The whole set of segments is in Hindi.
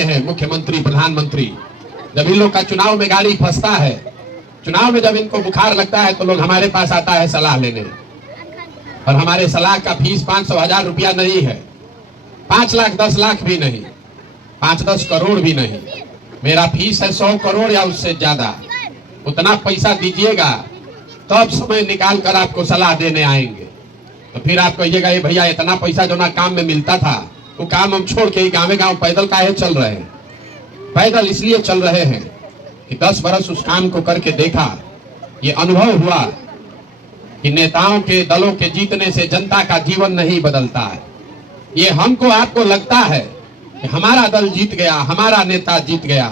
हैं मुख्यमंत्री प्रधानमंत्री। जब इन लोग का चुनाव में गाड़ी फंसता है, चुनाव में जब इनको बुखार लगता है तो लोग हमारे पास आता है सलाह लेने, और हमारे सलाह का फीस 500,000 रुपया नहीं है, 5 लाख 10 लाख भी नहीं, 5-10 करोड़ भी नहीं। मेरा फीस है 100 करोड़ या उससे ज्यादा। उतना पैसा दीजिएगा तब समय निकाल कर आपको सलाह देने आएंगे। तो फिर आप कहिएगा ये भैया इतना पैसा जो ना काम में मिलता था वो काम हम छोड़ के गाँव गाँव पैदल काहे चल रहे हैं। पैदल इसलिए चल रहे हैं कि 10 बरस उस काम को करके देखा, ये अनुभव हुआ कि नेताओं के दलों के जीतने से जनता का जीवन नहीं बदलता है। ये हमको आपको लगता है कि हमारा दल जीत गया, हमारा नेता जीत गया।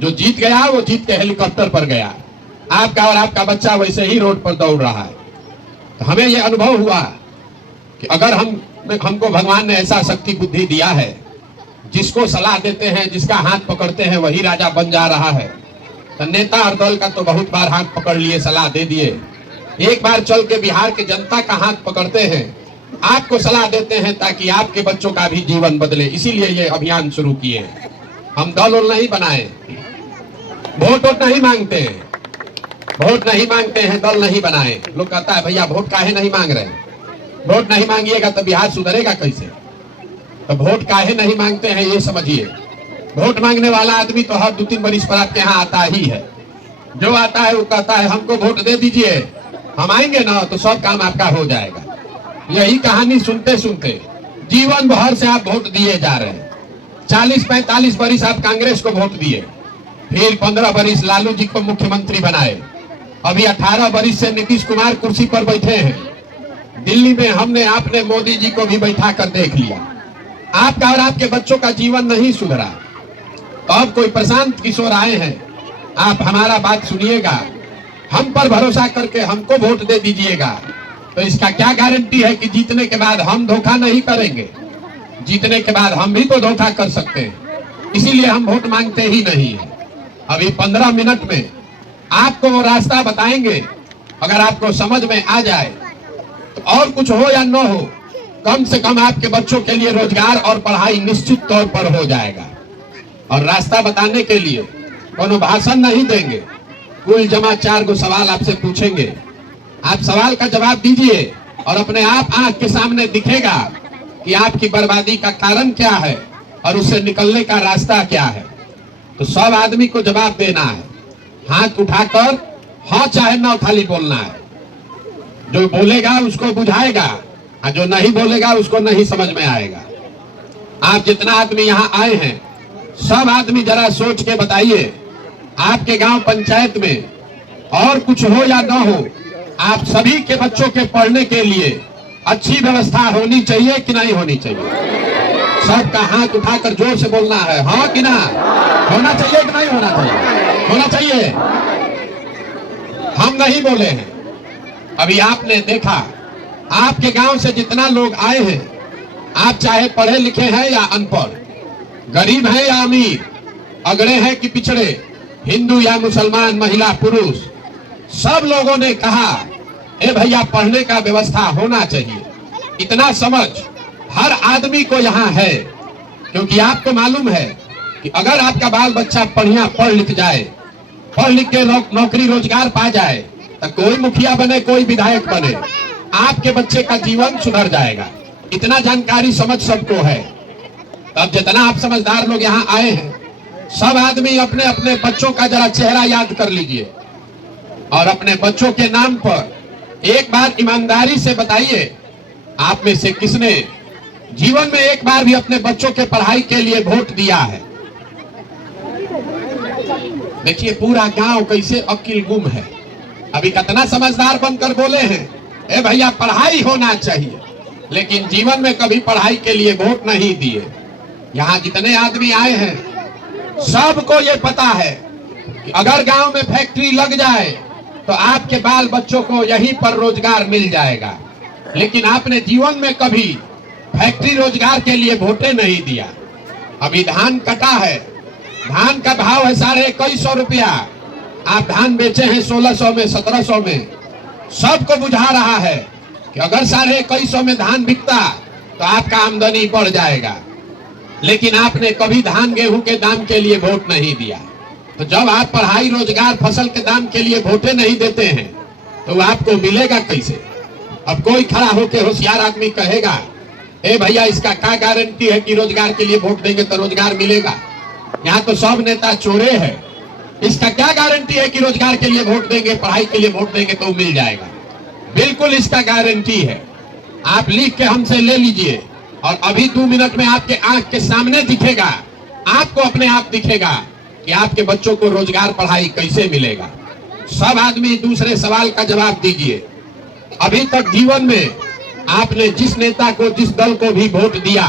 जो जीत गया वो जीत के हेलीकॉप्टर पर गया। आपका और आपका बच्चा वैसे ही रोड पर दौड़ रहा है। तो हमें ये अनुभव हुआ कि अगर हमको भगवान ने ऐसा शक्ति बुद्धि दिया है, जिसको सलाह देते हैं, जिसका हाथ पकड़ते हैं वही राजा बन जा रहा है। तो नेता और दल का तो बहुत बार हाथ पकड़ लिए, सलाह दे दिए। एक बार चल के बिहार के जनता का हाथ पकड़ते हैं, आपको सलाह देते हैं ताकि आपके बच्चों का भी जीवन बदले। इसीलिए ये अभियान शुरू किए हैं। हम दल और नहीं बनाए, वोट नहीं मांगते हैं, वोट नहीं मांगते हैं, दल नहीं बनाए। लोग कहता है भैया वोट काहे नहीं मांग रहे हैं? वोट नहीं मांगिएगा तो बिहार सुधरेगा कैसे? तो वोट काहे नहीं मांगते हैं ये समझिए। वोट मांगने वाला आदमी तो हर 2-3 बरिस पर आपके यहाँ आता ही है। जो आता है वो कहता है हमको वोट दे दीजिए, हम आएंगे ना तो सब काम आपका हो जाएगा। यही कहानी सुनते सुनते जीवन भर से आप वोट दिए जा रहे हैं। 40-45 बरिस आप कांग्रेस को वोट दिए, फिर 15 बरिस लालू जी को मुख्यमंत्री बनाए, अभी 18 बरिस से नीतीश कुमार कुर्सी पर बैठे हैं। दिल्ली में हमने आपने मोदी जी को भी बैठा कर देख लिया। आपका और आपके बच्चों का जीवन नहीं सुधरा। तो अब कोई प्रशांत किशोर आए हैं, आप हमारा बात सुनिएगा, हम पर भरोसा करके हमको वोट दे दीजिएगा। तो इसका क्या गारंटी है कि जीतने के बाद हम धोखा नहीं करेंगे? जीतने के बाद हम भी तो धोखा कर सकते हैं, इसीलिए हम वोट मांगते ही नहीं है। अभी 15 मिनट में आपको वो रास्ता बताएंगे। अगर आपको समझ में आ जाए तो और कुछ हो या न हो, कम से कम आपके बच्चों के लिए रोजगार और पढ़ाई निश्चित तौर पर हो जाएगा। और रास्ता बताने के लिए कोनो भाषण नहीं देंगे, कुल जमा 4 गो सवाल आपसे पूछेंगे। आप सवाल का जवाब दीजिए और अपने आप आंख के सामने दिखेगा कि आपकी बर्बादी का कारण क्या है और उससे निकलने का रास्ता क्या है। तो सब आदमी को जवाब देना है, हाथ उठाकर हाँ चाहे ना खाली बोलना है। जो बोलेगा उसको बुझाएगा और जो नहीं बोलेगा उसको नहीं समझ में आएगा। आप जितना आदमी यहाँ आए हैं, सब आदमी जरा सोच के बताइए, आपके गांव पंचायत में और कुछ हो या ना हो, आप सभी के बच्चों के पढ़ने के लिए अच्छी व्यवस्था होनी चाहिए कि नहीं होनी चाहिए? सबका हाथ उठाकर जोर से बोलना है, हाँ कि ना? होना चाहिए कि नहीं होना चाहिए? होना चाहिए। हम नहीं बोले हैं। अभी आपने देखा, आपके गांव से जितना लोग आए हैं, आप चाहे पढ़े लिखे हैं या अनपढ़, गरीब हैं या अमीर, अगड़े हैं कि पिछड़े, हिंदू या मुसलमान, महिला पुरुष, सब लोगों ने कहा ए भैया पढ़ने का व्यवस्था होना चाहिए। इतना समझ हर आदमी को यहाँ है, क्योंकि आपको मालूम है कि अगर आपका बाल बच्चा बढ़िया पढ़ लिख जाए, पढ़ लिख के नौकरी रोजगार पा जाए, तो कोई मुखिया बने, कोई विधायक बने, आपके बच्चे का जीवन सुधर जाएगा। इतना जानकारी समझ सबको है। तब जितना आप समझदार लोग यहाँ आए हैं, सब आदमी अपने अपने बच्चों का जरा चेहरा याद कर लीजिए और अपने बच्चों के नाम पर एक बार ईमानदारी से बताइए, आप में से किसने जीवन में एक बार भी अपने बच्चों के पढ़ाई के लिए वोट दिया है? देखिए पूरा गांव कैसे अकिल गुम है। अभी कितना समझदार बनकर बोले हैं ए भैया पढ़ाई होना चाहिए, लेकिन जीवन में कभी पढ़ाई के लिए वोट नहीं दिए। यहाँ जितने आदमी आए हैं, सबको ये पता है कि अगर गांव में फैक्ट्री लग जाए तो आपके बाल बच्चों को यहीं पर रोजगार मिल जाएगा। लेकिन आपने जीवन में कभी फैक्ट्री रोजगार के लिए वोटे नहीं दिया। अभी धान कटा है, धान का भाव है 2150 रुपया, आप धान बेचे हैं 1600 में, 1700 में। सबको बुझा रहा है कि अगर 2150 में धान बिकता तो आपका आमदनी बढ़ जाएगा। लेकिन आपने कभी धान गेहूं के दाम के लिए वोट नहीं दिया। तो जब आप पढ़ाई रोजगार फसल के दाम के लिए वोटें नहीं देते हैं तो आपको मिलेगा कैसे? अब कोई खड़ा होकर होशियार आदमी कहेगा, ए भैया इसका क्या गारंटी है कि रोजगार के लिए वोट देंगे तो रोजगार मिलेगा? यहाँ तो सब नेता चोरे हैं। इसका क्या गारंटी है कि रोजगार के लिए वोट देंगे, पढ़ाई के लिए वोट देंगे तो मिल जाएगा? बिल्कुल इसका गारंटी है। आप लिख के हमसे ले लीजिए और अभी 2 मिनट में आपके आंख के सामने दिखेगा, आपको अपने आप दिखेगा कि आपके बच्चों को रोजगार पढ़ाई कैसे मिलेगा। सब आदमी दूसरे सवाल का जवाब दीजिए। अभी तक जीवन में आपने जिस नेता को, जिस दल को भी वोट दिया,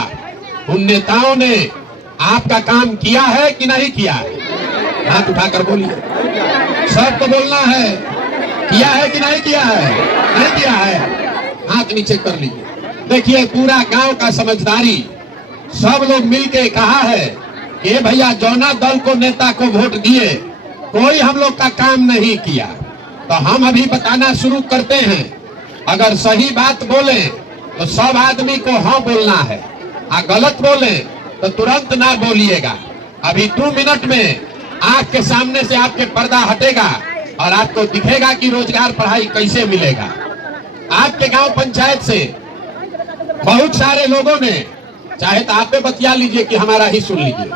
उन नेताओं ने आपका काम किया है कि नहीं किया है? हाथ उठाकर बोलिए, सबको बोलना है, किया है कि नहीं किया है? नहीं किया है, हाथ नीचे कर लीजिए। देखिए पूरा गांव का समझदारी, सब लोग मिलके कहा है कि भैया जौना दल को, नेता को वोट दिए, कोई हम लोग का काम नहीं किया। तो हम अभी बताना शुरू करते हैं। अगर सही बात बोले तो सब आदमी को हाँ बोलना है, और गलत बोले तो तुरंत ना बोलिएगा। अभी 2 मिनट में आंख के सामने से आपके पर्दा हटेगा और आपको दिखेगा कि रोजगार पढ़ाई कैसे मिलेगा। आपके गांव पंचायत से बहुत सारे लोगों ने, चाहे तो आप पे बतिया लीजिए कि हमारा ही सुन लीजिए।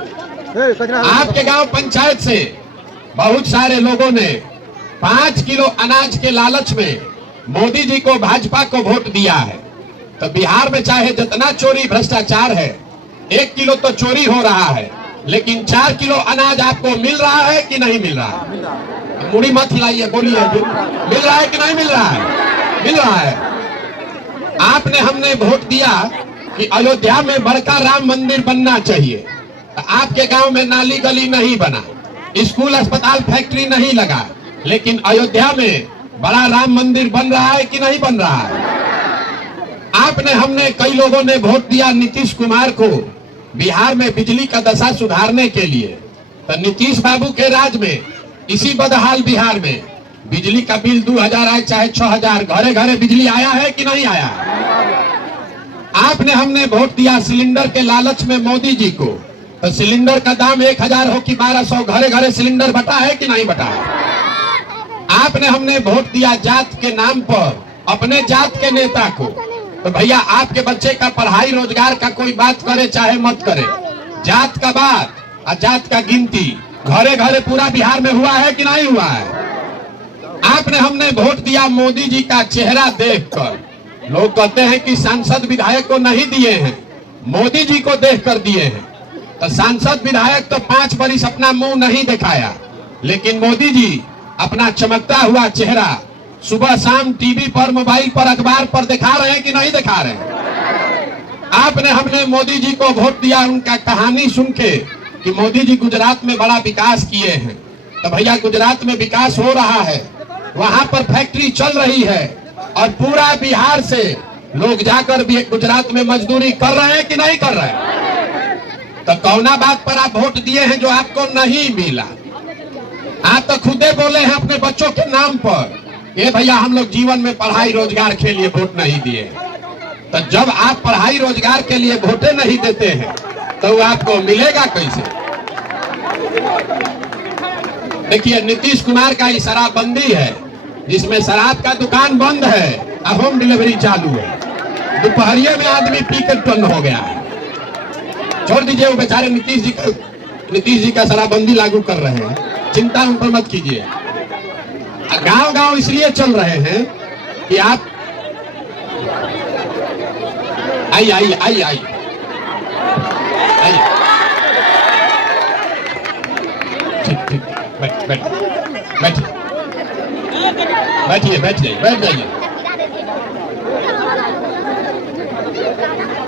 आपके गांव पंचायत से बहुत सारे लोगों ने 5 किलो अनाज के लालच में मोदी जी को, भाजपा को वोट दिया है। तो बिहार में चाहे जितना चोरी भ्रष्टाचार है, 1 किलो तो चोरी हो रहा है, लेकिन 4 किलो अनाज आपको मिल रहा है कि नहीं मिल रहा है? मुड़ी मत हिलाइए, बोलिए मिल रहा है कि नहीं मिल रहा है? मिल रहा है। आपने, हमने वोट दिया कि अयोध्या में बड़का राम मंदिर बनना चाहिए। तो आपके गांव में नाली गली नहीं बना, स्कूल अस्पताल फैक्ट्री नहीं लगा, लेकिन अयोध्या में बड़ा राम मंदिर बन रहा है कि नहीं बन रहा है? आपने, हमने, कई लोगों ने वोट दिया नीतीश कुमार को बिहार में बिजली का दशा सुधारने के लिए। तो नीतीश बाबू के राज में, इसी बदहाल बिहार में बिजली का बिल 2000 आए चाहे 6000, घरे घरे बिजली आया है कि नहीं आया? आपने, हमने वोट दिया सिलेंडर के लालच में मोदी जी को। तो सिलेंडर का दाम 1000 हो कि 1200, घरे घरे सिलेंडर बटा है कि नहीं बटा है? आपने, हमने वोट दिया जात के नाम पर अपने जात के नेता को। तो भैया आपके बच्चे का पढ़ाई रोजगार का कोई बात करे चाहे मत करे, जात का बात और जात का गिनती घरे घरे पूरा बिहार में हुआ है कि नहीं हुआ है? आपने, हमने वोट दिया मोदी जी का चेहरा देखकर। लोग कहते हैं कि सांसद विधायक को नहीं दिए हैं, मोदी जी को देखकर दिए हैं। तो सांसद विधायक तो 5 बरिस अपना मुंह नहीं दिखाया, लेकिन मोदी जी अपना चमकता हुआ चेहरा सुबह शाम टीवी पर, मोबाइल पर, अखबार पर दिखा रहे हैं कि नहीं दिखा रहे हैं? आपने, हमने मोदी जी को वोट दिया उनका कहानी सुन के कि मोदी जी गुजरात में बड़ा विकास किए हैं। तो भैया गुजरात में विकास हो रहा है, वहां पर फैक्ट्री चल रही है और पूरा बिहार से लोग जाकर भी गुजरात में मजदूरी कर रहे हैं कि नहीं कर रहे हैं? तो कौना बात पर आप वोट दिए हैं जो आपको नहीं मिला? आप तो खुदे बोले हैं अपने बच्चों के नाम पर, ये भैया हम लोग जीवन में पढ़ाई रोजगार के लिए वोट नहीं दिए। तो जब आप पढ़ाई रोजगार के लिए वोटे नहीं देते हैं तो आपको मिलेगा कैसे? देखिए नीतीश कुमार का शराबबंदी है, जिसमें शराब का दुकान बंद है और होम डिलीवरी चालू है। दोपहरिये में आदमी पी कर टन हो गया है। छोड़ दीजिए, वो बेचारे नीतीश जी का शराबबंदी लागू कर रहे हैं, चिंता उन पर मत कीजिए। गांव गांव इसलिए चल रहे हैं कि आप आइए आइए आइए आइए आइए, ठीक ठीक, बैठिए बैठिए बैठिए, बैठ जाइए।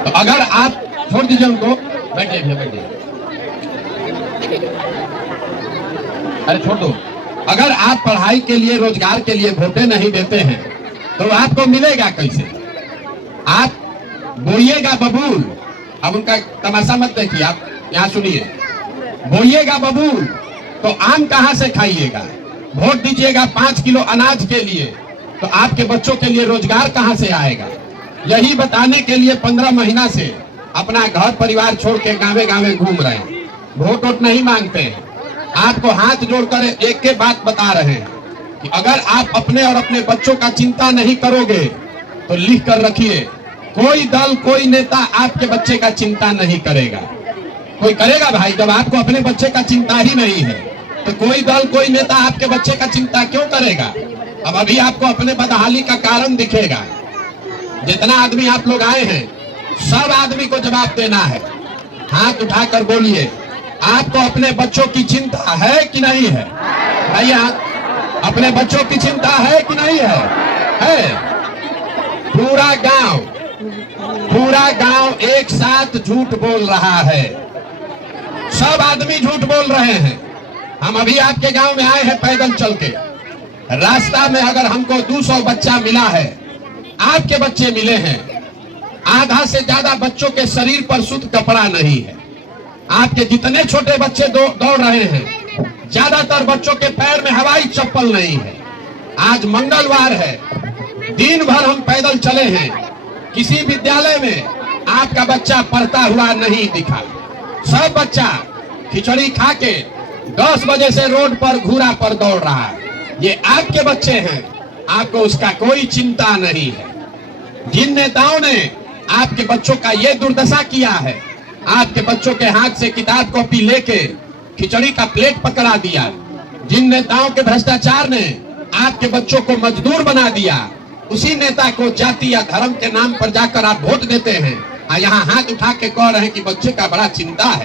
तो अगर आप छोड़ दीजिए उनको, बैठ जाइए बैठ जाइए, अरे छोड़ दो। अगर आप पढ़ाई के लिए, रोजगार के लिए वोटे नहीं देते हैं तो आपको मिलेगा कैसे? आप बोइएगा बबूल, अब उनका तमाशा मत देखिए, आप यहाँ सुनिए। बोइएगा बबूल तो आम कहाँ से खाइएगा? वोट दीजिएगा 5 किलो अनाज के लिए तो आपके बच्चों के लिए रोजगार कहाँ से आएगा? यही बताने के लिए 15 महीना से अपना घर परिवार छोड़ के गावे गावे घूम रहे हैं, वोट वोट नहीं मांगते हैं। आपको हाथ जोड़कर एक के बात बता रहे हैं कि अगर आप अपने और अपने बच्चों का चिंता नहीं करोगे तो लिख कर रखिए, कोई दल कोई नेता आपके बच्चे का चिंता नहीं करेगा। कोई करेगा भाई? जब आपको अपने बच्चे का चिंता ही नहीं है तो कोई दल कोई नेता आपके बच्चे का चिंता क्यों करेगा? अब अभी आपको अपने बदहाली का कारण दिखेगा। जितना आदमी आप लोग आए हैं सब आदमी को जवाब देना है। हाथ उठाकर बोलिए, आपको अपने बच्चों की चिंता है कि नहीं है? भैया, अपने बच्चों की चिंता है कि नहीं है? है। पूरा गांव एक साथ झूठ बोल रहा है। सब आदमी झूठ बोल रहे हैं। हम अभी आपके गांव में आए हैं पैदल चल के। रास्ता में अगर हमको 200 बच्चा मिला है, आपके बच्चे मिले हैं, आधा से ज्यादा बच्चों के शरीर पर शुद्ध कपड़ा नहीं है। आपके जितने छोटे बच्चे दौड़ रहे हैं, ज्यादातर बच्चों के पैर में हवाई चप्पल नहीं है। आज मंगलवार है, दिन भर हम पैदल चले हैं, किसी विद्यालय में आपका बच्चा पढ़ता हुआ नहीं दिखा। सब बच्चा खिचड़ी खा के 10 बजे से रोड पर घूरा पर दौड़ रहा है। ये आपके बच्चे हैं, आपको उसका कोई चिंता नहीं है। जिन नेताओं ने आपके बच्चों का ये दुर्दशा किया है, आपके बच्चों के हाथ से किताब कॉपी लेके खिचड़ी का प्लेट पकड़ा दिया, जिन नेताओं के भ्रष्टाचार ने आपके बच्चों को मजदूर बना दिया, उसी नेता को जाति या धर्म के नाम पर जाकर आप वोट देते हैं। यहाँ हाथ उठा के कह रहे हैं कि बच्चे का बड़ा चिंता है।